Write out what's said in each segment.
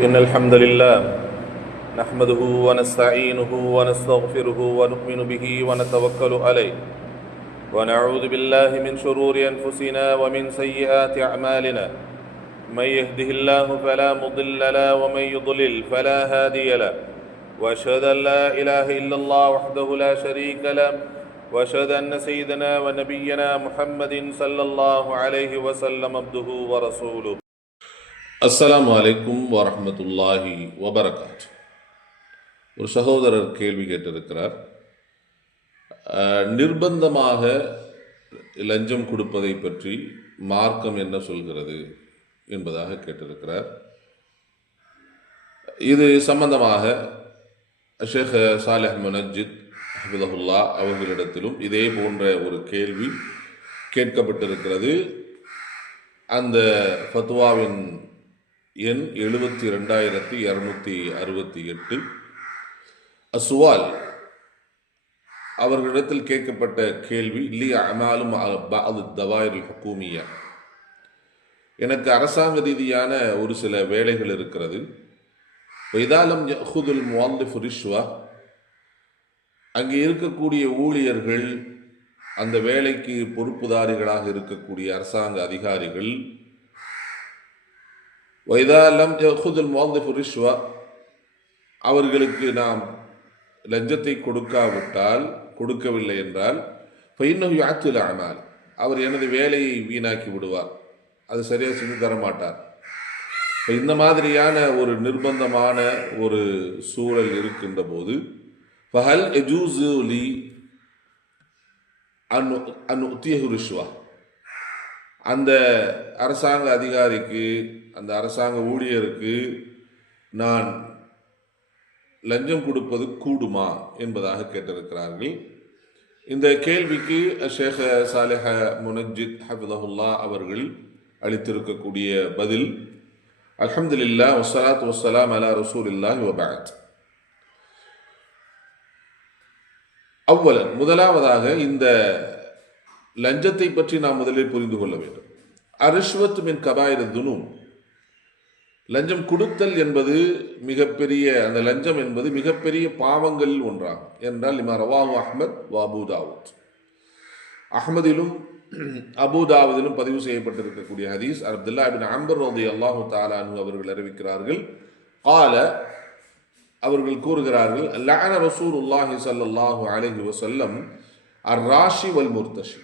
إن الحمد لله نحمده ونستعينه ونستغفره ونؤمن به ونتوكل عليه. ونعوذ بالله من شرور أنفسنا ومن سيئات أعمالنا. من يهده الله فلا مضل له ومن يضلل فلا هادي له. وأشهد أن لا إله إلا الله وحده لا شريك له. وأشهد أن سيدنا ونبينا محمد صلى الله عليه وسلم عبده ورسوله. அஸ்லாம் அலைக்கும் வரமத்துல்லாஹி வபரகாத். ஒரு சகோதரர் கேள்வி கேட்டிருக்கிறார். நிர்பந்தமாக லஞ்சம் கொடுப்பதை பற்றி மார்க்கம் என்ன சொல்கிறது என்பதாக கேட்டிருக்கிறார். இது சம்பந்தமாக ஷேக் சாலிஹ் முனஜித் ஹபிதஹுல்லா அவர்களிடத்திலும் இதே போன்ற ஒரு கேள்வி கேட்கப்பட்டிருக்கிறது. அந்த ஃபத்வாவின் எண் எழுபத்தி ரெண்டாயிரத்தி இரநூத்தி அறுபத்தி எட்டு. அசுவால் அவர்களிடத்தில் கேட்கப்பட்ட கேள்வி லி அமாலும் அது தவாயில் ஹக்கூமியா எனக்கு அரசாங்க ரீதியான ஒரு சில வேலைகள் இருக்கிறது. வைதாலம் யஹுதுல் முவாலிஃப் ரிஷ்வா. அங்கே இருக்கக்கூடிய ஊழியர்கள் அந்த வேலைக்கு பொறுப்புதாரிகளாக இருக்கக்கூடிய அரசாங்க அதிகாரிகள் வைதா லம் யஹுதுல் முவாலிஃப் ரிஷ்வா அவர்களுக்கு நாம் லஞ்சத்தை கொடுக்காவிட்டால் கொடுக்கவில்லை என்றால் பையனும் யாத்துல ஆனால் அவர் எனது வேலையை வீணாக்கி விடுவார். அது சரியாக செஞ்சு தர மாட்டார். இப்போ இந்த மாதிரியான ஒரு நிர்பந்தமான ஒரு சூழல் இருக்கின்ற போது ஃபஹல் எஜூசு லி அன் அன் உத்தியகு ரிஷ்வா அந்த அரசாங்க அதிகாரிக்கு அந்த அரசாங்க ஊழியருக்கு நான் லஞ்சம் கொடுப்பது கூடுமா என்பதாக கேட்டிருக்கிறார்கள். இந்த கேள்விக்கு ஷேக சாலிஹ முனஜித் ஹபிதஹுல்லா அவர்கள் அளித்திருக்கக்கூடிய பதில் அல்ஹம்துலில்லா வஸ்ஸலாத்து வஸ்ஸலாம் அலா ரசூலில்லாஹி வபஅத் அவ்வளன் முதலாவதாக இந்த லஞ்சத்தை பற்றி நாம் முதலில் புரிந்து கொள்ள வேண்டும். அரிஷ்வத் மின் கபாயிர துனும். லஞ்சம் கொடுத்தல் என்பது மிகப்பெரிய அந்த லஞ்சம் என்பது மிகப்பெரிய பாவங்களில் ஒன்றாகும். என்றால் இமா ரவாஹு அஹ்மத் வாபு தாவூத். அஹ்மதிலும் அபுதாவதிலும் பதிவு செய்யப்பட்டிருக்கக்கூடிய ஹதீஸ் அப்துல்லா பின் அம்பர் ரதி அல்லாஹு தாலானு அவர்கள் அறிவிக்கிறார்கள். கால அவர்கள் கூறுகிறார்கள் லான ரசூல் உல்லாஹி ஸல்லல்லாஹு அலஹி வசல்லம் அர் ராஷி வல் முர்தஷி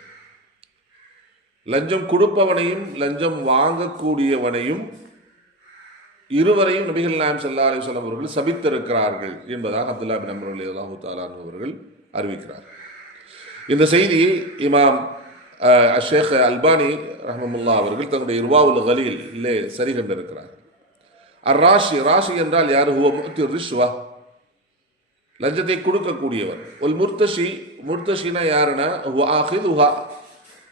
லஞ்சம் கொடுப்பவனையும் லஞ்சம் வாங்கக்கூடியவனையும் இருவரையும் நபிகள் நாயம் சல்லா அலிஸ்லாம் அவர்கள் சபித்திருக்கிறார்கள் என்பதாக அப்துல்லா பின் அமர் அலி அல்லாஹு தாலான் அவர்கள் அறிவிக்கிறார் இந்த செய்தி இமாம் அஷேக் அல்பானி ரஹமமுல்லா அவர்கள் தன்னுடைய இர்வாவுல் கலியில் இல்லை சரி கண்டிருக்கிறார். அர் ராஷி ராஷி என்றால் யார்? ஹுவ முக்தி ரிஷ்வா. லஞ்சத்தை கொடுக்கக்கூடியவர். ஒரு முர்த்தஷி முர்த்தஷினா யாருன்னா? ஹுவா ஆஹித் ஹுவா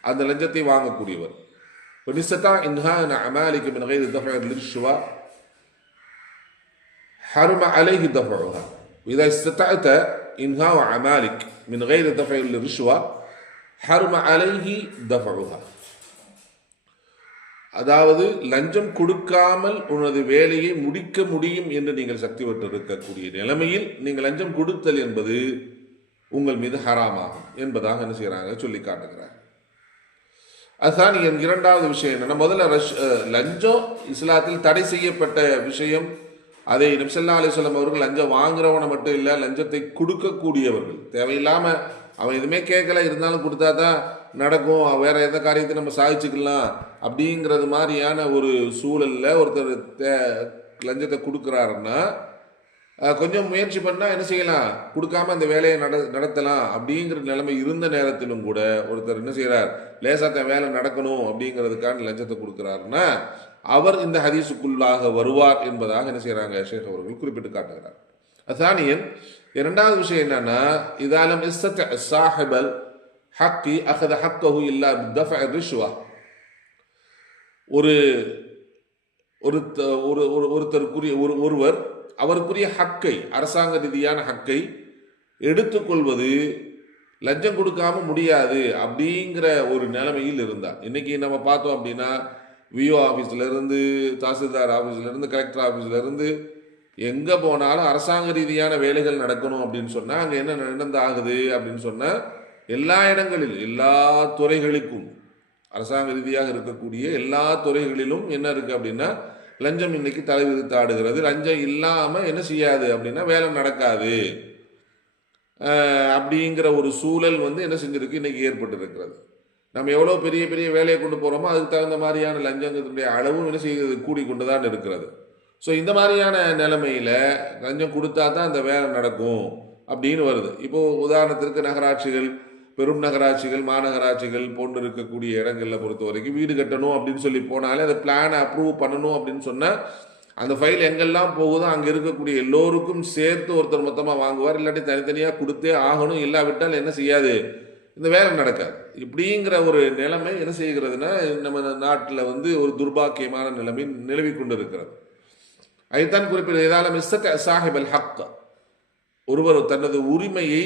அந்த லஞ்சத்தை வாங்கக்கூடியவர் ونستطاع إنهاء أعمالك من غير دفع للرشوة حرم عليه دفعها وإذا استطعت إنهاء أعمالك من غير دفع للرشوة حرم عليه دفعها அதாவது லஞ்சம் கொடுக்காமல் உனது வேலையை முடிக்க முடியும் என்று நீங்கள் சக்தி பெற்று இருக்கக்கூடிய நிலைமையில் நீங்கள் லஞ்சம் கொடுத்தல் என்பது உங்கள் மீது ஹராமாகும் என்பதாக என்ன செய்கிறாங்க சொல்லி காட்டுகிறார் அதுதான் என் இரண்டாவது விஷயம் என்னென்ன முதல்ல ரஷ் லஞ்சம் இஸ்லாத்தில் தடை செய்யப்பட்ட விஷயம். அதை நிம்சல்லா அலிஸ்லாம் அவர்கள் லஞ்சம் வாங்குறவனை மட்டும் இல்லை லஞ்சத்தை கொடுக்கக்கூடியவர்கள். தேவையில்லாமல் அவன் எதுவுமே கேட்கல இருந்தாலும் கொடுத்தா தான் நடக்கும். வேற எந்த காரியத்தை நம்ம சாதிச்சுக்கலாம் அப்படிங்கிறது மாதிரியான ஒரு சூழலில் ஒருத்தர் தே- லஞ்சத்தை கொடுக்குறாருன்னா கொஞ்சம் முயற்சி பண்ணால் என்ன செய்யலாம்? கொடுக்காம அந்த வேலையை நட நடத்தலாம். அப்படிங்கிற நிலைமை இருந்த நேரத்திலும் கூட ஒருத்தர் என்ன செய்கிறார் லேசாக தன் வேலை நடக்கணும் அப்படிங்கிறதுக்கான லஞ்சத்தை கொடுக்குறாருன்னா அவர் இந்த ஹதீஸுக்குள்ளாக வருவார் என்பதாக என்ன செய்கிறாங்க ஷேக் அவர்கள் குறிப்பிட்டு காட்டுகிறார். அசானியன் இரண்டாவது விஷயம் என்னன்னா இதாலம் இஸ்ஸத் சாஹிபல் ஹக்கி அகத ஹக்கஹு இல்லா தஃப ரிஷ்வா. ஒரு ஒரு ஒரு ஒரு ஒருத்தருக்குரிய ஒரு ஒருவர் அவருக்குரிய ஹக்கை அரசாங்க ரீதியான ஹக்கை எடுத்துக்கொள்வது லஞ்சம் கொடுக்காம முடியாது அப்படிங்கிற ஒரு நிலைமையில் இருந்தார். இன்னைக்கு நம்ம பார்த்தோம் அப்படின்னா விஓ ஆஃபீஸ்லேருந்து தாசில்தார் ஆஃபீஸ்லேருந்து கலெக்டர் ஆஃபீஸ்லேருந்து எங்கே போனாலும் அரசாங்க ரீதியான வேலைகள் நடக்கணும் அப்படின்னு சொன்னால் அங்கே என்ன நடந்து ஆகுது அப்படின்னு சொன்னால் எல்லா இடங்களிலும் எல்லா துறைகளுக்கும் அரசாங்க ரீதியாக இருக்கக்கூடிய எல்லா துறைகளிலும் என்ன இருக்குது அப்படின்னா லஞ்சம் இன்னைக்கு தலைவிரித்து ஆடுகிறது. லஞ்சம் இல்லாமல் என்ன செய்யாது அப்படின்னா வேலை நடக்காது. அப்படிங்கிற ஒரு சூழல் வந்து என்ன செஞ்சிருக்கு? இன்றைக்கி ஏற்பட்டிருக்கிறது. நம்ம எவ்வளோ பெரிய பெரிய வேலையை கொண்டு போகிறோமோ அதுக்கு தகுந்த மாதிரியான லஞ்சத்தினுடைய அளவும் என்ன செய்கிறது? கூடிக்கொண்டு தான் இருக்கிறது. ஸோ இந்த மாதிரியான நிலைமையில் லஞ்சம் கொடுத்தா தான் அந்த வேலை நடக்கும் அப்படின்னு வருது. இப்போது உதாரணத்திற்கு நகராட்சிகள் பெரும் நகராட்சிகள் மாநகராட்சிகள் போன்று இருக்கக்கூடிய இடங்களில் பொறுத்த வரைக்கும் வீடு கட்டணும் அப்படின்னு சொல்லி போனாலே அந்த பிளானை அப்ரூவ் பண்ணணும் அப்படின்னு சொன்னால் அந்த ஃபைல் எங்கெல்லாம் போகுதோ அங்கே இருக்கக்கூடிய எல்லோருக்கும் சேர்த்து ஒருத்தர் மொத்தமாக வாங்குவார். இல்லாட்டி தனித்தனியாக கொடுத்தே ஆகணும். இல்லாவிட்டால் என்ன செய்யாது? இந்த வேலை நடக்காது. இப்படிங்கிற ஒரு நிலைமை என்ன செய்கிறதுனா நம்ம நாட்டில் வந்து ஒரு துர்பாக்கியமான நிலைமை நிலவி கொண்டு இருக்கிறது அதைத்தான் குறிப்பிட இதால மிஸ்ஸத் சாஹிப் அல் ஹக். ஒருவர் தனது உரிமையை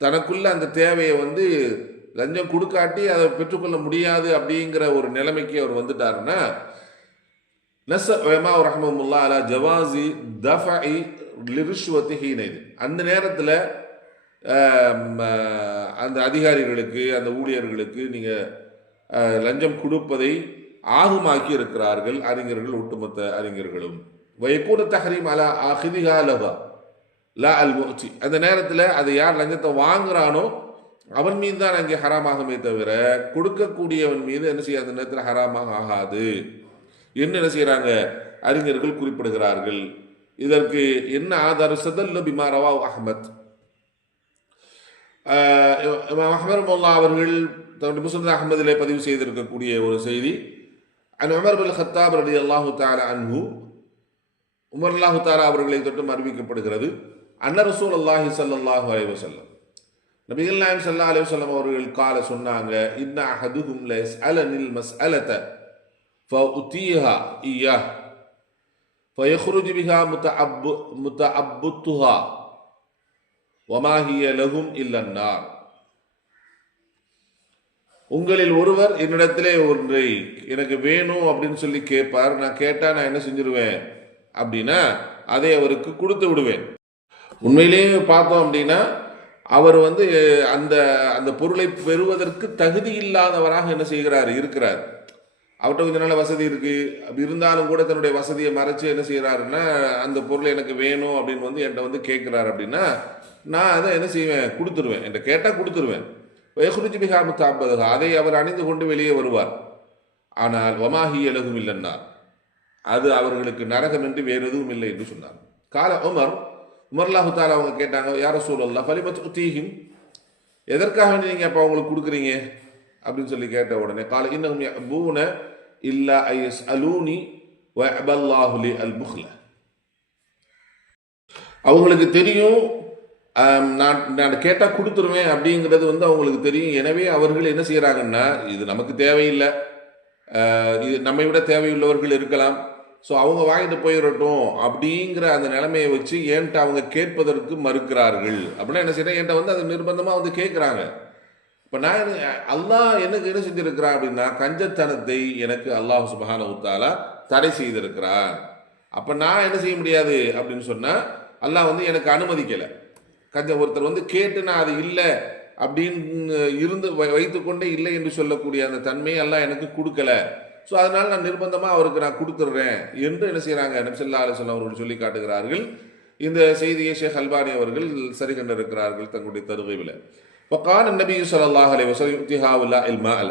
தனக்குள்ள அந்த தேவையை வந்து லஞ்சம் கொடுக்காட்டி அதை பெற்றுக்கொள்ள முடியாது அப்படிங்கிற ஒரு நிலைமைக்கு அவர் வந்துட்டாருன்னா நஸ் உலமா ரஹ்மமுல்லா அலா ஜவாசி தஃபை லிருஷ்வத்து ஹீனைது. அந்த நேரத்தில் அந்த அதிகாரிகளுக்கு அந்த ஊழியர்களுக்கு நீங்கள் லஞ்சம் கொடுப்பதை ஆகுமாக்கி இருக்கிறார்கள் அறிஞர்கள் ஒட்டுமொத்த அறிஞர்களும். வைகூட தஹரீம் அலா ஆஹிதிஹா லஹா. லா அல் முச்சி அந்த நேரத்தில் அதை யார் லஞ்சத்தை வாங்குறானோ அவன் மீது தான் அங்கே ஹராமாகுமே தவிர கொடுக்கக்கூடியவன் மீது என்ன செய்ய அந்த நேரத்தில் ஹராமாக ஆகாது. என்ன என்ன செய்கிறாங்க அறிஞர்கள் குறிப்பிடுகிறார்கள். இதற்கு என்ன ஆதாரம்? சதல்ல பிமா ரவா அஹமத். அஹமர் மோல்லா அவர்கள் தன்னுடைய முஸ்லிம் அகமதிலே பதிவு செய்திருக்கக்கூடிய ஒரு செய்தி. அன் உமர் பில் ஹத்தாப் ரலி அல்லாஹு தாலா அன்ஹு உமர் அல்லாஹு தாலா அவர்களை தொட்டும் அறிவிக்கப்படுகிறது. அன்ன ரசூல் அல்லாஹி சல்லாஹூ அலைஹி வஸல்லம் நபிகள் நாயம் சல்லா அலைஹி வஸல்லம் அவர்கள் கால சொன்னாங்க இன்ன அஹதுஹும் லஸ் அலனில் மஸ் அலத ஃபஉத்தீஹா இய்யா فيخرج بها متعب متعبدتها وما هي لهم إلا النار உங்களில் ஒருவர் என்னிடத்திலே ஒன்றை எனக்கு வேணும் அப்படின்னு சொல்லி கேட்பார் நான் கேட்டா நான் என்ன செஞ்சிருவேன் அப்படின்னா அதை அவருக்கு கொடுத்து விடுவேன் உண்மையிலேயே பார்த்தோம் அப்படின்னா அவர் வந்து அந்த அந்த பொருளை பெறுவதற்கு தகுதி இல்லாதவராக என்ன செய்கிறார்? இருக்கிறார். அவர்கிட்ட கொஞ்ச நாள் வசதி இருக்குது அப்படி இருந்தாலும் கூட தன்னுடைய வசதியை மறைச்சு என்ன செய்கிறாருன்னா அந்த பொருளை எனக்கு வேணும் அப்படின்னு வந்து என்கிட்ட வந்து கேட்குறாரு அப்படின்னா நான் அதை என்ன செய்வேன்? கொடுத்துருவேன். என்கிட்ட கேட்டால் கொடுத்துருவேன். வைகுருஜி பிகா முத்தாம்பதகா அதை அவர் அணிந்து கொண்டு வெளியே வருவார். ஆனால் வமாஹி எலகும் இல்லைன்னார் அது அவர்களுக்கு நரகம் என்று வேறு எதுவும் இல்லை என்று சொன்னார். கால உமர் உமர்லாஹு தாலா அவங்க கேட்டாங்க யார சூழல்லா பலிமத் உத்தீஹிம்? எதற்காக வேண்டி நீங்கள் அப்போ அவங்களுக்கு கொடுக்குறீங்க? அப்படின்னு சொல்லி கேட்ட உடனே கால இன்னும் பூன இல்லா ஐஎஸ் அலூனி அபல்லாஹுலி அல் புஹ்ல அவங்களுக்கு தெரியும் நான் நான் கேட்டால் கொடுத்துருவேன் அப்படிங்கிறது வந்து அவங்களுக்கு தெரியும். எனவே அவர்கள் என்ன செய்கிறாங்கன்னா இது நமக்கு தேவையில்லை. இது நம்மை விட தேவையுள்ளவர்கள் இருக்கலாம். ஸோ அவங்க வாங்கிட்டு போயிடட்டும் அப்படிங்கிற அந்த நிலைமையை வச்சு ஏன்ட்ட அவங்க கேட்பதற்கு மறுக்கிறார்கள்? அப்படின்னா என்ன செய்யறேன்? என்கிட்ட வந்து அது நிர்பந்தமாக வந்து கேட்குறாங்க. இப்போ நான் என்ன- அல்லாஹ் எனக்கு என்ன செஞ்சிருக்கிறான் அப்படின்னா கஞ்சத்தனத்தை எனக்கு அல்லாஹ் சுபஹான உத்தாலா தடை செய்திருக்கிறான். அப்போ நான் என்ன செய்ய முடியாது அப்படின்னு சொன்னால் அல்லாஹ் வந்து எனக்கு அனுமதிக்கலை. கஞ்ச ஒருத்தர் வந்து கேட்டு நான் அது இல்லை அப்படின்னு இருந்து வை- வைத்துக்கொண்டே இல்லை என்று சொல்லக்கூடிய அந்த தன்மையை எல்லாம் எனக்கு கொடுக்கல. ஸோ அதனால் நான் நிர்பந்தமாக அவருக்கு நான் கொடுத்துட்றேன் என்று என்ன செய்கிறாங்க நபிசல்லா அலுவலம் அவர்கள் சொல்லி காட்டுகிறார்கள். இந்த செய்தியை ஷேக் அல்பானி அவர்கள் சரி கண்டிருக்கிறார்கள் தங்களுடைய தருகைவில் பக்கான் நபி சொல்லாஹ் அலி வஸல்லம் யுத்திஹாவுல்லா இல்மா அல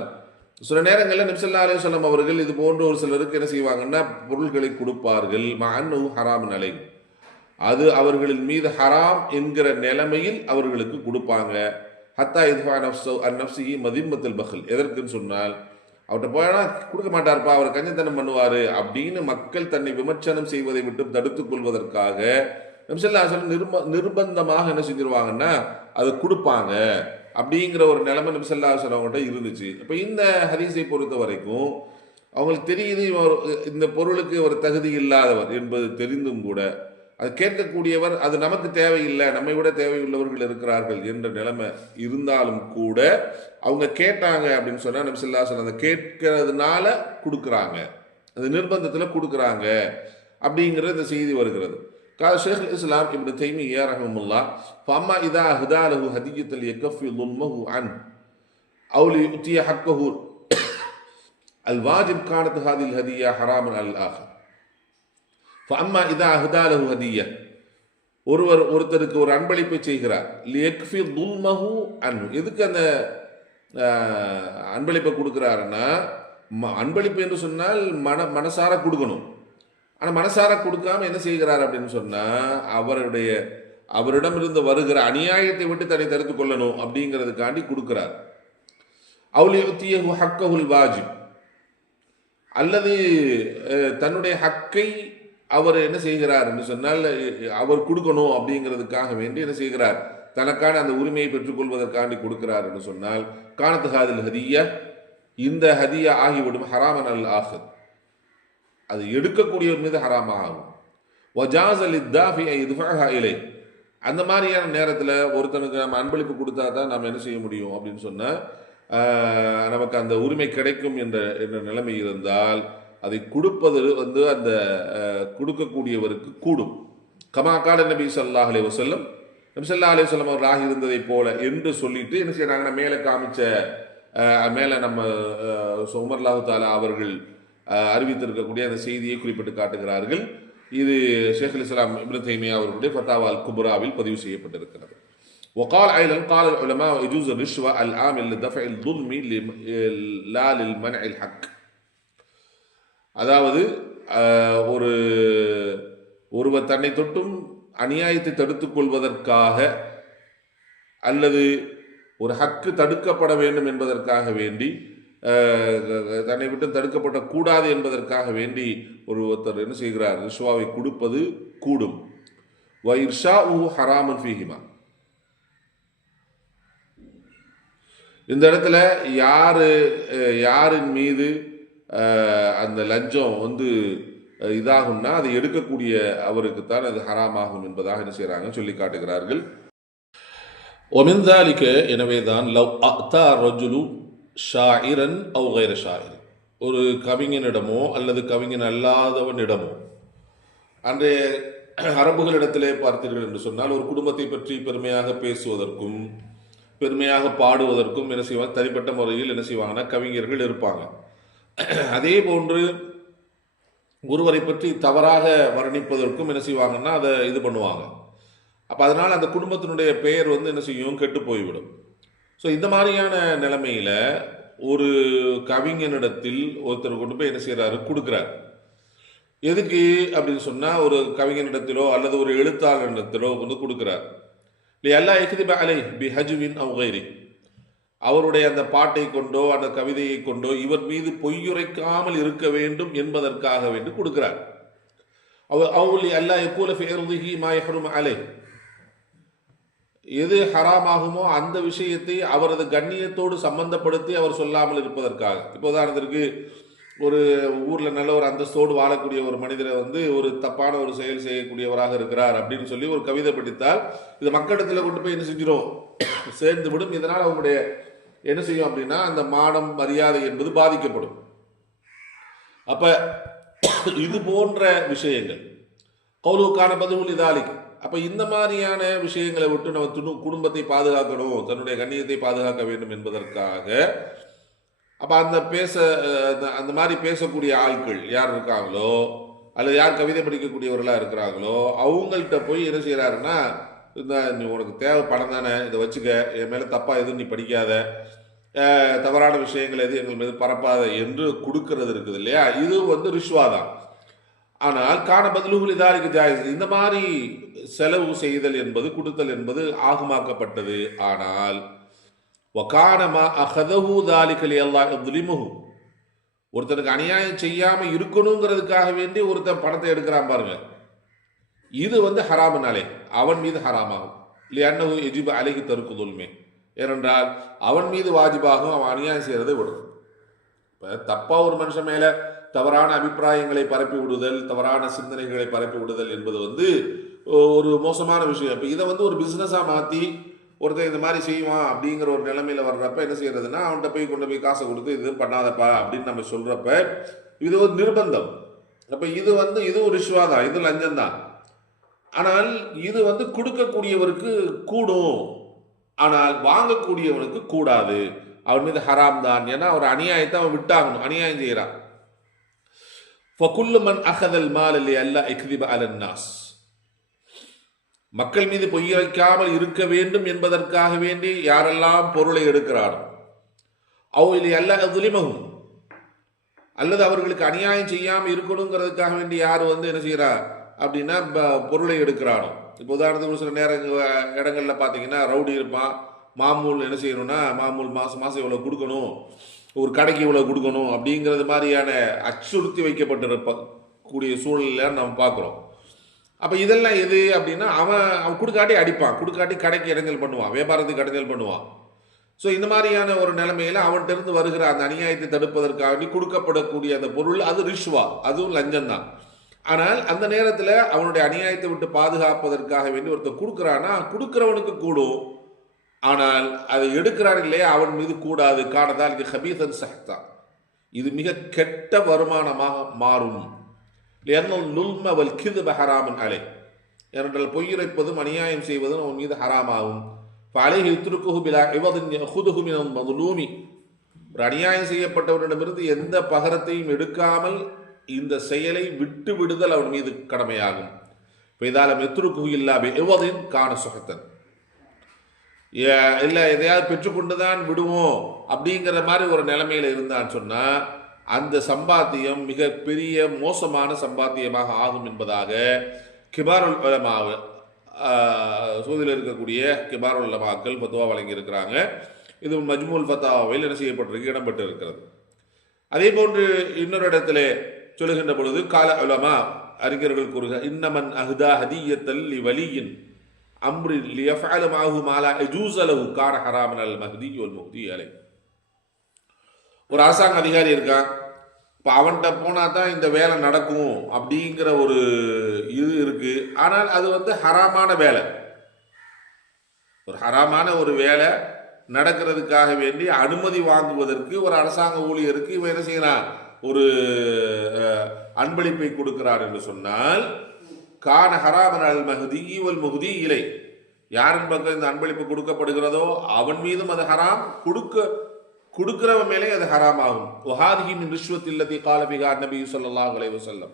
சில நேரங்களில் நபிசல்லா அலைஹி அவர்கள் இது போன்ற ஒரு சிலருக்கு என்ன செய்வாங்கன்னா பொருள்களை கொடுப்பார்கள். மன்னு ஹராம் நிலை அது அவர்களின் மீது ஹராம் என்கிற நிலைமையில் அவர்களுக்கு கொடுப்பாங்க. ஹத்தா இதுஃபா நப்சோ அன் நப்சிஹி பஹல். எதற்குன்னு சொன்னால் அவர்கிட்ட போனா கொடுக்க மாட்டார்ப்பா அவர் கஞ்சத்தனம் பண்ணுவார் அப்படின்னு மக்கள் தன்னை விமர்சனம் செய்வதை விட்டு தடுத்துக் கொள்வதற்காக நம்சல்லாசன் நிர்ப நிர்பந்தமாக என்ன செஞ்சிருவாங்கன்னா அதை கொடுப்பாங்க அப்படிங்கிற ஒரு நிலைமை நம்சல்லாசன் அவங்கள்ட்ட இருந்துச்சு. இப்போ இந்த ஹரிசை பொறுத்த வரைக்கும் அவங்களுக்கு தெரியுது இந்த பொருளுக்கு ஒரு தகுதி இல்லாதவர் என்பது தெரிந்தும் கூட அது கேட்கக்கூடியவர் அது நமக்கு தேவையில்லை நம்மை விட தேவையுள்ளவர்கள் இருக்கிறார்கள் என்ற நிலைமை இருந்தாலும் கூட அவங்க கேட்டாங்க அப்படின்னு சொன்னா நபி ஸல்லல்லாஹு அலைஹி வஸல்லம் அதை கேட்கறதுனால கொடுக்குறாங்க அது நிர்பந்தத்தில் கொடுக்குறாங்க அப்படிங்கிற இந்த செய்தி வருகிறது قال شيخ الإسلام ابن تيمية رحمه الله فأما إذا أهدى له هدية ليكفي ظلمه عنه أو ليؤتي حقه الواجب كانت هذه الهدية حراما على الآخر அம்மா இதா அஹ்தாலு ஹதிய ஒருவர் ஒருத்தருக்கு ஒரு அன்பளிப்பை செய்கிறார். லியக்ஃபி துல்மஹு அன்பு எதுக்கு அந்த அன்பளிப்பை கொடுக்குறாருன்னா அன்பளிப்பு என்று சொன்னால் மன மனசார கொடுக்கணும். ஆனால் மனசார கொடுக்காம என்ன செய்கிறார் அப்படின்னு சொன்னால் அவருடைய அவரிடமிருந்து வருகிற அநியாயத்தை விட்டு தன்னை தடுத்து கொள்ளணும் அப்படிங்கிறதுக்காண்டி கொடுக்கிறார். அவுலியுத்திய ஹக்கஹுல் வாஜிப். அல்லது தன்னுடைய ஹக்கை அவர் என்ன செய்கிறார் என்று சொன்னால் அவர் கொடுக்கணும் அப்படிங்கிறதுக்காக வேண்டி என்ன செய்கிறார்? தனக்கான அந்த உரிமையை பெற்றுக்கொள்வதற்காண்டி கொடுக்கிறார் என்று சொன்னால் காணத்து ஹாதில் இந்த ஹதியா ஆகிவிடும் ஹராமன் அல் ஆஹத் அது எடுக்கக்கூடியவர் மீது ஹராமாக ஆகும் வஜாஸ் அலி தாஃபி இதுஃபஹா இலை. அந்த மாதிரியான நேரத்தில் ஒருத்தனுக்கு நம்ம அன்பளிப்பு கொடுத்தா தான் நம்ம என்ன செய்ய முடியும் அப்படின்னு சொன்னால் நமக்கு அந்த உரிமை கிடைக்கும் என்ற என்ற நிலைமை இருந்தால் அதை கொடுப்பது வந்து அந்த ஆஹ், கொடுக்கக்கூடியவருக்கு கூடும் கமா கால நபி ஸல்லல்லாஹு அலைஹி வஸல்லம் நபி ஸல்லல்லாஹு அலைஹி வஸல்லம் அவர்கள் ஆகியிருந்ததை போல என்று சொல்லிட்டு என்ன செய்யறாங்கன்னா மேலே காமிச்ச ஆஹ், மேலே நம்ம ஆஹ், உமர் அல்லாஹு தாலா அவர்கள் ஆஹ், அறிவித்திருக்கக்கூடிய அந்த செய்தியை குறிப்பிட்டு காட்டுகிறார்கள் இது ஷேக் இஸ்லாம் இப்னு தைமியா அவர்களுடைய ஃபத்தாவா அல் குப்ராவில் பதிவு செய்யப்பட்டிருக்கிறது وقال أيضا قال العلماء يجوز الرشوة العامل لدفع الظلم لم- لا للمنع الحق அதாவது ஒரு ஒருவர் தன்னை தொட்டும் அநியாயத்தை தடுத்துக் கொள்வதற்காக அல்லது ஒரு ஹக்கு தடுக்கப்பட வேண்டும் என்பதற்காக வேண்டி தன்னை விட்டு தடுக்கப்பட கூடாது என்பதற்காக வேண்டி ஒரு ஒருத்தர் என்ன செய்கிறார்? ரிஷ்வாவை கொடுப்பது கூடும். வைர்ஷா உ ஹராமன் ஃபீஹிமா. இந்த இடத்துல யாரு யாரின் மீது அந்த லஞ்சம் வந்து இதாகும்னா அதை எடுக்கக்கூடிய அவருக்குத்தான் அது ஹராமாகும் என்பதாக என்ன செய்கிறாங்க சொல்லி காட்டுகிறார்கள். ஒமிந்தாலிக்க எனவே தான் லவ் அத்தா ரஜுலு ஷாயிரன் அவு கைர ஷாயிரன் ஒரு கவிஞனிடமோ அல்லது கவிஞன் அல்லாதவனிடமோ. அன்றைய அரபுகளிடத்திலே பார்த்தீர்கள் என்று சொன்னால் ஒரு குடும்பத்தை பற்றி பெருமையாக பேசுவதற்கும் பெருமையாக பாடுவதற்கும் என்ன செய்வாங்க? தனிப்பட்ட முறையில் என்ன செய்வாங்கன்னா கவிஞர்கள் இருப்பாங்க. அதே போன்று ஒருவரை பற்றி தவறாக வர்ணிப்பதற்கும் என்ன செய்வாங்கன்னா அதை இது பண்ணுவாங்க. அப்போ அதனால் அந்த குடும்பத்தினுடைய பெயர் வந்து என்ன செய்யும்? கெட்டு போய்விடும். ஸோ இந்த மாதிரியான நிலைமையில் ஒரு கவிஞனிடத்தில் ஒருத்தர் கொண்டு போய் என்ன செய்கிறாரு கொடுக்குறாரு. எதுக்கு அப்படின்னு சொன்னால் ஒரு கவிஞனிடத்திலோ அல்லது ஒரு எழுத்தாளரிடத்திலோ வந்து கொடுக்குறார். எல்லா எக்திப அலை பி ஹஜுவின் அவுகைரி அவருடைய அந்த பாட்டை கொண்டோ அந்த கவிதையை கொண்டோ இவர் மீது பொய்யுரைக்காமல் இருக்க வேண்டும் என்பதற்காக வேண்டி கொடுக்கிறார். அவர் அவுலி அல்லா எப்போல ஃபேருதிஹி மாயஹரும் அலை எது ஹராமாகுமோ அந்த விஷயத்தை அவரது கண்ணியத்தோடு சம்பந்தப்படுத்தி அவர் சொல்லாமல் இருப்பதற்காக. இப்போ உதாரணத்திற்கு ஒரு ஊரில் நல்ல ஒரு அந்தஸ்தோடு வாழக்கூடிய ஒரு மனிதரை வந்து ஒரு தப்பான ஒரு செயல் செய்யக்கூடியவராக இருக்கிறார் அப்படின்னு சொல்லி ஒரு கவிதை படித்தால் இது மக்களிடத்தில் கொண்டு போய் என்ன செஞ்சிடும் சேர்ந்து விடும். இதனால் அவங்களுடைய என்ன செய்யும் அப்படின்னா அந்த மானம் மரியாதை என்பது பாதிக்கப்படும். அப்ப இது போன்ற விஷயங்கள். கௌலுக்கான பதிவுல் இதாலிக்கு அப்போ இந்த மாதிரியான விஷயங்களை விட்டு நம்ம துணு குடும்பத்தை பாதுகாக்கணும் தன்னுடைய கண்ணியத்தை பாதுகாக்க வேண்டும் என்பதற்காக அப்போ அந்த பேச அந்த- அந்த மாதிரி பேசக்கூடிய ஆட்கள் யார் இருக்காங்களோ அல்லது யார் கவிதை படிக்கக்கூடியவர்களாக இருக்கிறாங்களோ அவங்கள்ட்ட போய் என்ன செய்கிறாருன்னா இந்த நீ உனக்கு தேவை பணம் தானே இதை வச்சுக்க. என் மேலே தப்பாக எதுவும் நீ படிக்காத. தவறான விஷயங்கள் எது எங்கள் மீது பரப்பாத என்று கொடுக்கறது இருக்குது இல்லையா? இது வந்து ரிஷ்வா தான். ஆனால் காண பதிலுகள் இதாருக்கு ஜாயிஸ். இந்த மாதிரி செலவு செய்தல் என்பது கொடுத்தல் என்பது ஆகுமாக்கப்பட்டது. ஆனால் வகானமா அகதஹு தாலிகலி எல்லா துலிமுஹு ஒருத்தனுக்கு அநியாயம் செய்யாமல் இருக்கணுங்கிறதுக்காக வேண்டி ஒருத்தன் பணத்தை எடுக்கிறான் பாருங்கள் இது வந்து ஹராமனாலே அவன் மீது ஹராமாகும். இல்லையானு எஜிபு அலைகி தருக்குதுல்மே ஏனென்றால் அவன் மீது வாஜிபாகும் அவன் அநியாயம் செய்கிறதை விடும் இப்போ தப்பாக ஒரு மனுஷன் மேலே தவறான அபிப்பிராயங்களை பரப்பி விடுதல் தவறான சிந்தனைகளை பரப்பி விடுதல் என்பது வந்து ஒரு மோசமான விஷயம். இப்போ இதை வந்து ஒரு பிஸ்னஸாக மாற்றி ஒருத்தன் இந்த மாதிரி செய்வான் அப்படிங்கிற ஒரு நிலைமையில் வர்றப்ப என்ன செய்யறதுன்னா அவன்கிட்ட போய் கொண்டு போய் காசை கொடுத்து இது பண்ணாதப்பா அப்படின்னு நம்ம சொல்கிறப்ப இது ஒரு நிர்பந்தம். அப்போ இது வந்து இது ஒரு ரிஷ்வா தான் இது லஞ்சம் தான் ஆனால் இது வந்து கொடுக்கக்கூடியவருக்கு கூடும். ஆனால் வாங்கக்கூடியவனுக்கு கூடாது. அவன் மீது ஹராம் தான். ஏன்னா அவர் அநியாயத்தை அவன் விட்டாகணும். அநியாயம் செய்கிறான். ஃபகுல்லு மன் அகதல் மால் அல்லி இக்திப அலன்னாஸ். மக்கள் மீது பொய் வைக்காமல் இருக்க வேண்டும் என்பதற்காக வேண்டி யாரெல்லாம் பொருளை எடுக்கிறாரோ அவ் இல்லை அல்ல துலிமகும் அல்லது அவர்களுக்கு அநியாயம் செய்யாமல் இருக்கணுங்கிறதுக்காக வேண்டி யார் வந்து என்ன செய்கிறா? அப்படின்னா பொருளை எடுக்கிறானோ. இப்போ உதாரணத்துக்கு ஒரு சில நேரம் இடங்களில் பார்த்தீங்கன்னா ரவுடி இருப்பான். மாமூல் என்ன செய்யணும்னா மாமூல் மாதம் மாதம் இவ்வளோ கொடுக்கணும். ஒரு கடைக்கு இவ்வளோ கொடுக்கணும் அப்படிங்கிறது மாதிரியான அச்சுறுத்தி வைக்கப்பட்டிருப்ப கூடிய சூழ்நிலை நம்ம பார்க்குறோம் அப்போ இதெல்லாம் எது அப்படின்னா அவன் அவன் கொடுக்காட்டி அடிப்பான். கொடுக்காட்டி கடைக்கு இடைஞ்சல் பண்ணுவான். வியாபாரத்துக்கு இடைஞ்சல் பண்ணுவான். ஸோ இந்த மாதிரியான ஒரு நிலைமையில் அவன்கிட்டருந்து வருகிற அந்த அநியாயத்தை தடுப்பதற்காக கொடுக்கப்படக்கூடிய அந்த பொருள் அது ரிஷ்வா. அதுவும் லஞ்சம் தான் ஆனால் அந்த நேரத்தில் அவனுடைய அநியாயத்தை விட்டு பாதுகாப்பதற்காக வேண்டி ஒருத்தர் கொடுக்குறான்னா கொடுக்குறவனுக்கு கூடும். ஆனால் அதை எடுக்கிறான் இல்லையா? அவன் மீது கூடாது. காணதால் இது ஹபீசன் சஹ்தா இது மிக கெட்ட வருமானமாக மாறும். நுல்ம லுல்ம வல் கிதுப ஹராமன் அலை. ஏனென்றால் பொய்யுரைப்பதும் அநியாயம் செய்வதும் அவன் மீது ஹராமாகும். ஃபலைஹி யுத்ருக்குஹு பிலா இவதின் யஹுதுஹு மதுலூமி. ஒரு அநியாயம் செய்யப்பட்டவரிடமிருந்து எந்த பகரத்தையும் எடுக்காமல் இந்த செயலை விட்டு விடுதல் அவன் மீது கடமையாகும். பெய்தாலும் மெத்துருக்கு இல்லா எவ்வதையும் காண சுகத்தன். இல்லை எதையாவது பெற்றுக்கொண்டு தான் விடுவோம் அப்படிங்கிற மாதிரி ஒரு நிலைமையில் இருந்தான்னு சொன்னால் அந்த சம்பாத்தியம் மிக பெரிய மோசமான சம்பாத்தியமாக ஆகும் என்பதாக கிபாருல் உலமாவு சூதியில் இருக்கக்கூடிய கிபாருல் உலமாக்கள் பத்துவா வழங்கியிருக்கிறாங்க. இது மஜ்மூல் ஃபத்தாவில் என்ன செய்யப்பட்டிருக்கு இடம்பெற்று இருக்கிறது அதே போன்று இன்னொரு இடத்துல சொல்லுகின்ற பொழுது கால அலமா அறிஞர்கள் கூறுக இன்னமன் அஹ்தா ஹதியத்தல் லி வலியின் அம்ரி லியஃபஅல மாஹு மாலா இஜூஸ லஹு கான ஹராமன் அல் மஹ்தி வல் அலை. ஒரு அரசாங்க அதிகாரி இருக்கான். இப்போ அவன்கிட்ட போனால் தான் இந்த வேலை நடக்கும் அப்படிங்கிற ஒரு இது இருக்குது ஆனால் அது வந்து ஹராமான வேலை. ஒரு ஹராமான ஒரு வேலை நடக்கிறதுக்காக வேண்டி அனுமதி வாங்குவதற்கு ஒரு அரசாங்க ஊழியருக்கு இவன் என்ன செய்கிறான் ஒரு அன்பளிப்பை கொடுக்கிறார் என்று சொன்னால் கான ஹராமன் அல் மஹதி வல் இலை. யாரின் பக்கம் இந்த அன்பளிப்பு கொடுக்கப்படுகிறதோ அவன் மீதும் அது ஹராம். கொடுக்க கொடுக்கிறவன் மேலே அது ஹராம் ஆகும். வஹாதிஹி ரிஷ்வத் இல்லத்தி காலபிகா நபி ஸல்லல்லாஹு அலைஹி வஸல்லம்.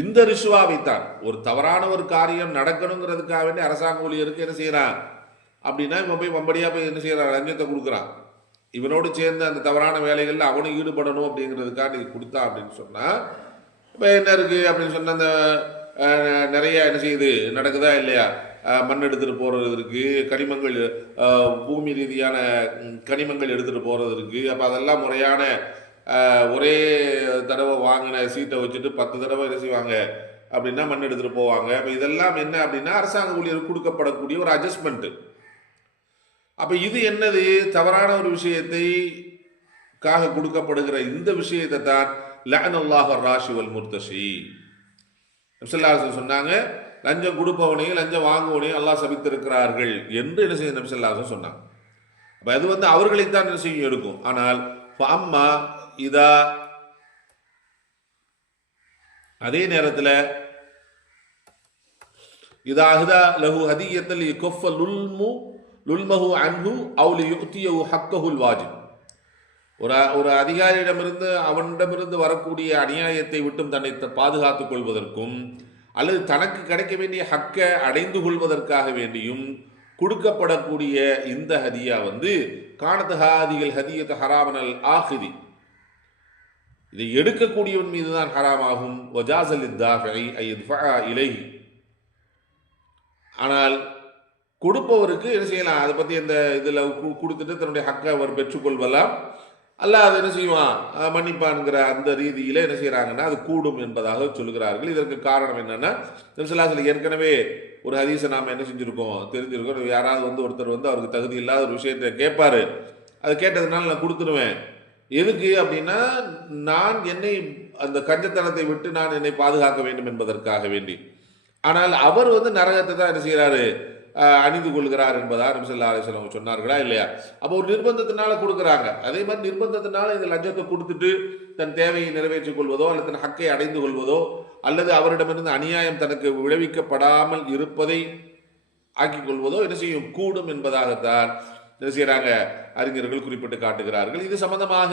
இந்த ரிஷ்வாவைத்தான் ஒரு தவறான ஒரு காரியம் நடக்கணுங்கிறதுக்காக வேண்டி அரசாங்க ஊழியருக்கு என்ன செய்யறான்? அப்படின்னா இவன் போய் வம்படியா போய் என்ன செய்யறான்? லஞ்சத்தை கொடுக்குறான். இவனோடு சேர்ந்து அந்த தவறான வேலைகளில் அவனும் ஈடுபடணும் அப்படிங்கிறதுக்காக நீ கொடுத்தா அப்படின்னு சொன்னால் இப்போ என்ன இருக்கு அப்படின்னு சொன்ன அந்த நிறைய என்ன செய்யுது? நடக்குதா இல்லையா? மண் எடுத்துகிட்டு போகிறது இருக்கு கனிமங்கள் பூமி ரீதியான கனிமங்கள் எடுத்துகிட்டு போகிறது இருக்குது அப்போ அதெல்லாம் முறையான ஒரே தடவை வாங்கின சீட்டை வச்சுட்டு பத்து தடவை என்ன செய்வாங்க? அப்படின்னா மண் எடுத்துகிட்டு போவாங்க. இப்போ இதெல்லாம் என்ன அப்படின்னா அரசாங்க ஊழியருக்கு கொடுக்கப்படக்கூடிய ஒரு அட்ஜஸ்ட்மெண்ட்டு அப்ப இது என்னது? தவறான ஒரு விஷயத்தை காக கொடுக்கப்படுகிற இந்த விஷயத்தை தான் லஅனல்லாஹ் ராஷி வல் முர்தஷி நபிசல்லாசன் சொன்னாங்க லஞ்சம் கொடுப்பவனையும் லஞ்சம் வாங்குவனையும் அல்லாஹ் சபித்திருக்கிறார்கள் என்று என்ன செய்ய நபிசல்லாசன் சொன்னாங்க. அப்ப அது வந்து அவர்களைத்தான் என்ன செய்யும் எடுக்கும். ஆனால் அம்மா இதா அதே நேரத்தில் இதா லகு லஹு ஹதியத்தல் லுல்மு லுல்மஹு அன்பு அவுலி யுக்தியஹு ஹக்கஹுல் வாஜிப். ஒரு ஒரு அதிகாரியிடமிருந்து அவனிடமிருந்து வரக்கூடிய அநியாயத்தை விட்டும் தன்னை பாதுகாத்துக் கொள்வதற்கும் அல்லது தனக்கு கிடைக்க வேண்டிய ஹக்கை அடைந்து கொள்வதற்காக வேண்டியும் கொடுக்கப்படக்கூடிய இந்த ஹதியா வந்து காணத்து ஹாதிகள் ஹதியத் ஹராமனல் ஆஹிதி இதை எடுக்கக்கூடியவன் மீதுதான் ஹராமாகும். வஜாசல் இத்தாஃபை இலை ஆனால் கொடுப்பவருக்கு என்ன செய்யலாம்? அதை பற்றி அந்த இதில் கொடுத்துட்டு தன்னுடைய ஹக்கை அவர் பெற்றுக்கொள்வலாம் அல்ல அது என்ன செய்வான்? மன்னிப்பான்கிற மன்னிப்பான்ங்கிற அந்த ரீதியில் என்ன செய்கிறாங்கன்னா அது கூடும் என்பதாக சொல்கிறார்கள் இதற்கு காரணம் என்னென்னா நிமிஷலாசில் ஏற்கனவே ஒரு ஹதீஸை நாம் என்ன செஞ்சுருக்கோம்? தெரிஞ்சிருக்கோம். யாராவது வந்து ஒருத்தர் வந்து அவருக்கு தகுதி இல்லாத ஒரு விஷயத்தை கேட்பார். அது கேட்டதுனால நான் கொடுத்துருவேன். எதுக்கு அப்படின்னா நான் என்னை அந்த கஞ்சத்தனத்தை விட்டு நான் என்னை பாதுகாக்க வேண்டும் என்பதற்காக வேண்டி. ஆனால் அவர் வந்து நரகத்தை தான் என்ன செய்கிறாரு அணிந்து கொள்கிறார் என்பதாக நபிசல்லா அலிஸ்லாம் சொன்னார்களா இல்லையா? அப்போ ஒரு நிர்பந்தத்தினால கொடுக்குறாங்க. அதே மாதிரி நிர்பந்தத்தினால இந்த லஞ்சத்தை கொடுத்துட்டு தன் தேவையை நிறைவேற்றிக் கொள்வதோ அல்லது தன் ஹக்கை அடைந்து கொள்வதோ அல்லது அவரிடமிருந்து அநியாயம் தனக்கு விளைவிக்கப்படாமல் இருப்பதை ஆக்கிக் கொள்வதோ என்ன செய்யும்? கூடும் என்பதாகத்தான் என்ன செய்கிறாங்க அறிஞர்கள் குறிப்பிட்டு காட்டுகிறார்கள். இது சம்பந்தமாக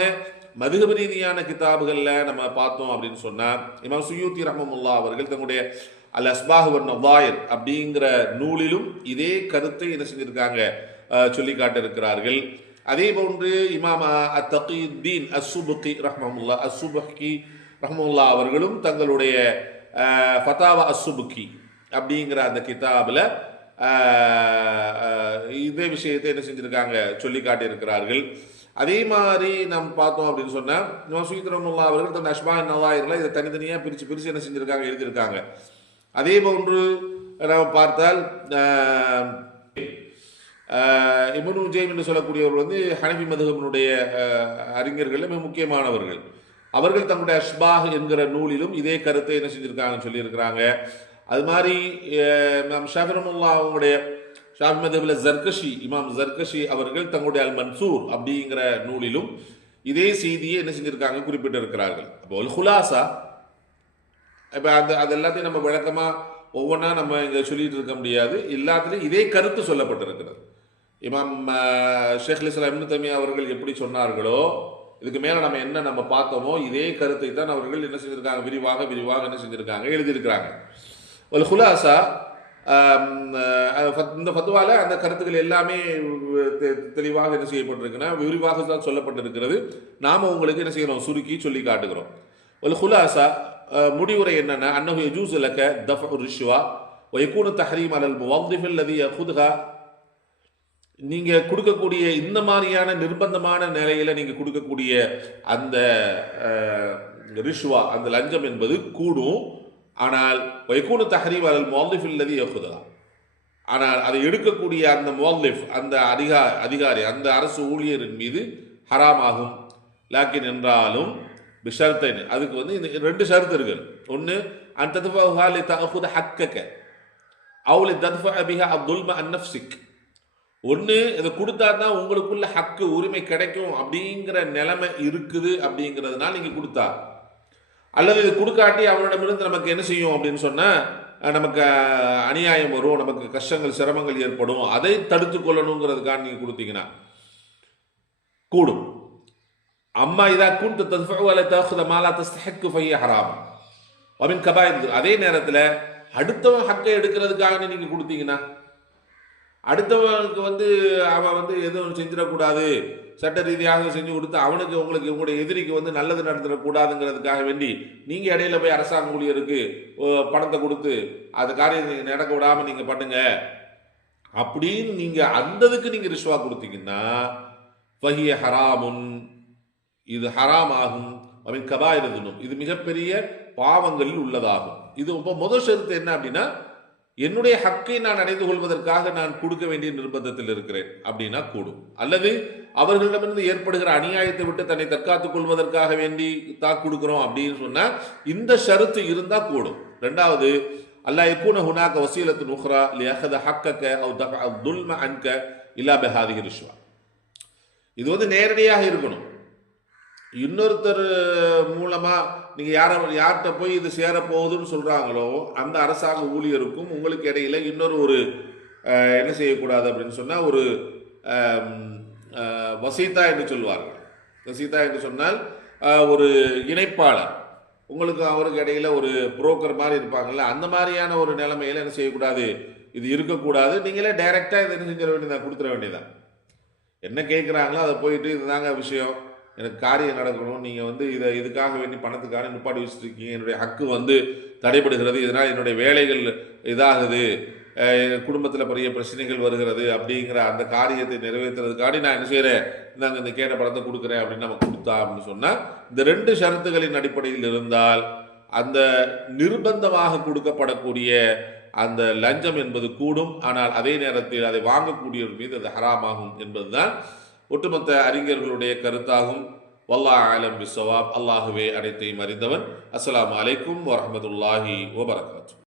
மதுகப ரீதியான கிதாபுகளில் நம்ம பார்த்தோம் அப்படின்னு சொன்னால் இமாம் சுயூத்தி ரஹமுல்லா அவர்கள் தன்னுடைய அல் அஸ்பாஹுவன் நவாயர் அப்படிங்கிற நூலிலும் இதே கருத்தை என்ன செஞ்சிருக்காங்க சொல்லி காட்டிருக்கிறார்கள் அதே போன்று இமாம் அத்தகீத்தீன் அசுபுக்கி ரஹ்மமுல்லா அசுபகி ரஹ்மமுல்லா அவர்களும் தங்களுடைய ஃபதாவா அசுபுக்கி அப்படிங்கிற அந்த கிதாபில் இதே விஷயத்தை என்ன செஞ்சுருக்காங்க சொல்லி காட்டியிருக்கிறார்கள். அதே மாதிரி நாம் பார்த்தோம் அப்படின்னு சொன்னால் நம்ம சுயித்ரமுல்லா அவர்கள் தன் அஷ்பா நவாயிரில் இதை தனித்தனியாக பிரித்து பிரித்து என்ன செஞ்சிருக்காங்க எழுதியிருக்காங்க. அதே போன்று நாம் பார்த்தால் ஆஹ், ஜெயம் என்று சொல்லக்கூடியவர்கள் வந்து ஹனபி மதுகமனுடைய அறிஞர்கள் மிக முக்கியமானவர்கள். அவர்கள் தங்களுடைய அஷ்பாஹ் என்கிற நூலிலும் இதே கருத்தை என்ன செஞ்சிருக்காங்கன்னு சொல்லியிருக்கிறாங்க. அது மாதிரி நாம் இமாம் ஷாஃபிரமுல்லா அவங்களுடைய ஷாஃபி மதுபில் ஜர்கஷி இமாம் ஜர்கஷி அவர்கள் தங்களுடைய அல் மன்சூர் அப்படிங்கிற நூலிலும் இதே செய்தியை என்ன செஞ்சிருக்காங்க குறிப்பிட்டிருக்கிறார்கள். அப்போ ஹுலாசா இப்போ அந்த அது எல்லாத்தையும் நம்ம விளக்கமாக ஒவ்வொன்றா நம்ம இங்கே சொல்லிட்டு இருக்க முடியாது. எல்லாத்துலேயும் இதே கருத்து சொல்லப்பட்டிருக்கிறது. இமாம் ஷேக் இஸ்லாம் இப்னு தமியா அவர்கள் எப்படி சொன்னார்களோ இதுக்கு மேலே நம்ம என்ன நம்ம பார்த்தோமோ இதே கருத்தை தான் அவர்கள் என்ன செஞ்சுருக்காங்க விரிவாக விரிவாக என்ன செஞ்சுருக்காங்க எழுதியிருக்கிறாங்க. ஒரு ஹுலாசா ஃபத்- இந்த ஃபத்வால அந்த கருத்துக்கள் எல்லாமே தெ- தெளிவாக என்ன செய்யப்பட்டிருக்குன்னா விரிவாக தான் சொல்லப்பட்டிருக்கிறது. நாம் உங்களுக்கு என்ன செய்கிறோம் சுருக்கி சொல்லி காட்டுகிறோம். ஒரு ஹுலாசா முடிவுரை என்னென்ன அன்னஹு யஜூஸ் லக்க தஃபு ரிஷ்வா ஒயக்கூனு தஹரீம் அலல் முவாந்திஃப் அல்லது யகுதுஹா. நீங்கள் கொடுக்கக்கூடிய இந்த மாதிரியான நிர்பந்தமான நிலையில் நீங்கள் கொடுக்கக்கூடிய அந்த ரிஷ்வா அந்த லஞ்சம் என்பது கூடும். ஆனால் வைகூனு தஹரீம் அல் மோல்லிஃப் இல்லதி யகுதா ஆனால் அதை எடுக்கக்கூடிய அந்த மோல்லிஃப் அந்த அதிகா அதிகாரி அந்த அரசு ஊழியரின் மீது ஹராமாகும். லாக்கின் என்றாலும் பிஷர்த்தைன் அதுக்கு வந்து இந்த ரெண்டு ஷரத்து இருக்கு ஒன்று அன் ததுஃபா லி தஅخذ ஹக்கக அவு லி ததுஃபா அப்துல்ம அன்னஃப் சிக் ஒன்று இதை கொடுத்தா தான் உங்களுக்குள்ள ஹக்கு உரிமை கிடைக்கும் அப்படிங்கிற நிலைமை இருக்குது அப்படிங்கிறதுனால நீங்கள் கொடுத்தா அல்லது இது கொடுக்காட்டி அவனிடமிருந்து நமக்கு என்ன செய்யும் அப்படின்னு சொன்னால் நமக்கு அநியாயம் வரும் நமக்கு கஷ்டங்கள் சிரமங்கள் ஏற்படும் அதை தடுத்து கொள்ளணுங்கிறதுக்காக நீங்கள் கொடுத்தீங்கன்னா கூடும் அம்மா இதா கூண்டு ததுஃபு அலை தகுத மாலா தஸ்தஹக்கு ஃபைய ஹராம் அமின் கபாயிர் அதே நேரத்தில் அடுத்தவன் ஹக்கை எடுக்கிறதுக்காக நீங்கள் கொடுத்தீங்கன்னா அடுத்தவனுக்கு வந்து அவன் வந்து எதுவும் செஞ்சிடக்கூடாது. சட்ட ரீதியாக செஞ்சு கொடுத்து அவனுக்கு உங்களுக்கு உங்களுடைய எதிரிக்கு வந்து நல்லது நடத்திடக்கூடாதுங்கிறதுக்காக வேண்டி நீங்கள் இடையில போய் அரசாங்க ஊழியருக்கு பணத்தை கொடுத்து அந்த காரியம் நடக்க விடாமல் நீங்கள் பண்ணுங்க. அப்படின்னு நீங்கள் அந்ததுக்கு நீங்கள் ரிஷ்வா கொடுத்தீங்கன்னா வகிய ஹராமுன். இது ஹராம் ஆகும் அவன் கபாயிரதுனும் இது மிகப்பெரிய பாவங்களில் உள்ளதாகும். இது இப்போ முதல் ஷருத்து என்ன அப்படின்னா என்னுடைய ஹக்கை நான் அடைந்து கொள்வதற்காக நான் கொடுக்க வேண்டிய நிர்பந்தத்தில் இருக்கிறேன் அப்படின்னா கூடும். அல்லது அவர்களிடமிருந்து ஏற்படுகிற அநியாயத்தை விட்டு தன்னை தற்காத்துக் கொள்வதற்காக வேண்டி தான் கொடுக்குறோம் அப்படின்னு சொன்னா இந்த ஷருத்து இருந்தால் கூடும். ரெண்டாவது அல்லா யக்கூன ஹுனாக்க வசீலத்து நுஹ்ரா லியஹத ஹக்கக்க அவ் தஃஅ துல்ம அன்க இல்லா பிஹாதிஹி ரிஷ்வா. இது வந்து நேரடியாக இருக்கணும். இன்னொருத்தர் மூலமாக நீங்கள் யாரை யார்கிட்ட போய் இது சேரப்போகுதுன்னு போகுதுன்னு அந்த அரசாங்க ஊழியருக்கும் உங்களுக்கு இடையில இன்னொரு ஒரு என்ன செய்யக்கூடாது அப்படின்னு சொன்னால் ஒரு வசீதா என்று சொல்வார்கள். வசீதா என்று சொன்னால் ஒரு இணைப்பாளர். உங்களுக்கு அவருக்கு இடையில ஒரு புரோக்கர் மாதிரி இருப்பாங்கல்ல அந்த மாதிரியான ஒரு நிலைமையில் என்ன செய்யக்கூடாது? இது இருக்கக்கூடாது. நீங்களே டைரெக்டாக இதை என்ன செஞ்சிட வேண்டியதான் கொடுத்துட வேண்டியதான் என்ன கேட்குறாங்களோ அதை போயிட்டு இதுதாங்க விஷயம். எனக்கு காரியம் நடக்கணும். நீங்கள் வந்து இதை இதுக்காக வேண்டி பணத்துக்காக நிப்பாட்டி வச்சுருக்கீங்க. என்னுடைய ஹக்கு வந்து தடைபடுகிறது. இதனால் என்னுடைய வேலைகள் இதாகுது. குடும்பத்தில் பெரிய பிரச்சனைகள் வருகிறது அப்படிங்கிற அந்த காரியத்தை நிறைவேற்றுறதுக்காண்டி நான் என்ன செய்கிறேன் நாங்கள் இந்த கேட்ட பணத்தை கொடுக்குறேன் அப்படின்னு நம்ம கொடுத்தா அப்படின்னு சொன்னால் இந்த ரெண்டு ஷரத்துகளின் அடிப்படையில் இருந்தால் அந்த நிர்பந்தமாக கொடுக்கப்படக்கூடிய அந்த லஞ்சம் என்பது கூடும். ஆனால் அதே நேரத்தில் அதை வாங்கக்கூடியவர் மீது அது ஹராமாகும் என்பதுதான் ஒட்டுமொத்த அறிஞர்களுடைய கருத்தாகும். வல்லா ஆலம் பிசவாப் அல்லாஹுவே அனைத்தையும் அறிந்தவன். அஸ்லாம் அலைக்கும் வரமதுல்லாஹி வபரகாத்து